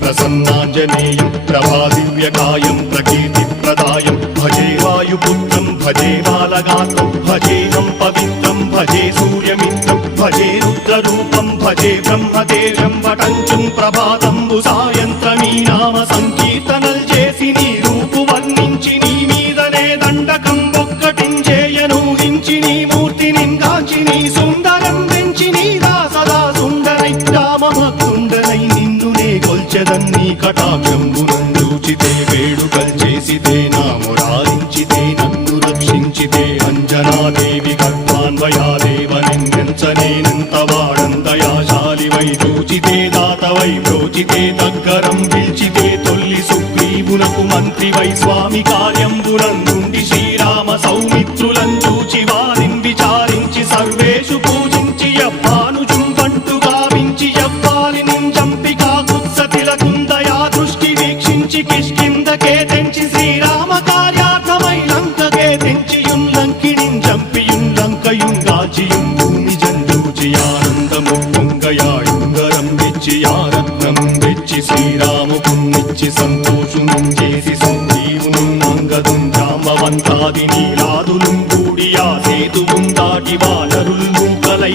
प्रसन्नाञ्जनेयं प्रभादिव्यकायं प्रकीर्तिप्रदायं भजे वायुपुत्रं भजे बालगात्रं भजेऽहं पवित्रं भजे सूर्यमित्रं भजे रुद्ररूपं भजे ब्रह्मदेव्यं वटञ्चं ప్రభాతంబు సాయంత్రమీ నామ సంకీర్తనల్ చేసి నీ రూపు వర్ణించి నీ మీదనే దండకం ఒక్కటించేయనూహించి నీ మూర్తిని గాంచి నీ సుందరం పెంచి నీ దాసదా సుందరై రామభక్తుండనై నిన్నునే కొల్చెదన్ని కటాక్షంబునందూచితే వేడుకల్ చేసితే నా మురారించితే నన్ను రక్షించితే అంజనాదేవి గర్భాన్వయాదేవనెంచనేనంత వాడందయాశాలివై చూచితే దాతవై బ్రోచితే దగ్గరం పిల్చితే తొల్లి సుగ్రీవునకు మంత్రివై స్వామి కార్యంబునందుండి శ్రీరామ సౌమిత్రులం చూచి వారిని విచారించి సర్వేషు పూజించి యవ్వానుజుంబంటు గావించి యవ్వాలిని చంపి కాకుత్సతిలకుందయా దృష్టి వీక్షించి కిష్కిందకే తెంచి శ్రీరామ కార్యార్థమై లంకకే తెంచియుం లంకిణిం చంపియుం లంకయుం గాచియుం భూమి జందూచి ఆనందము పొంగయాయుంగరం తెచ్చి ఆరత్నం తెచ్చి శ్రీరాముకున్నిచ్చి సంతోషునం చేసి సుగ్రీవును అంగదుం జాంబవంతాది నీలాదులుం కూడి ఆ సేతువుం దాటి వానరుల్ మూకలై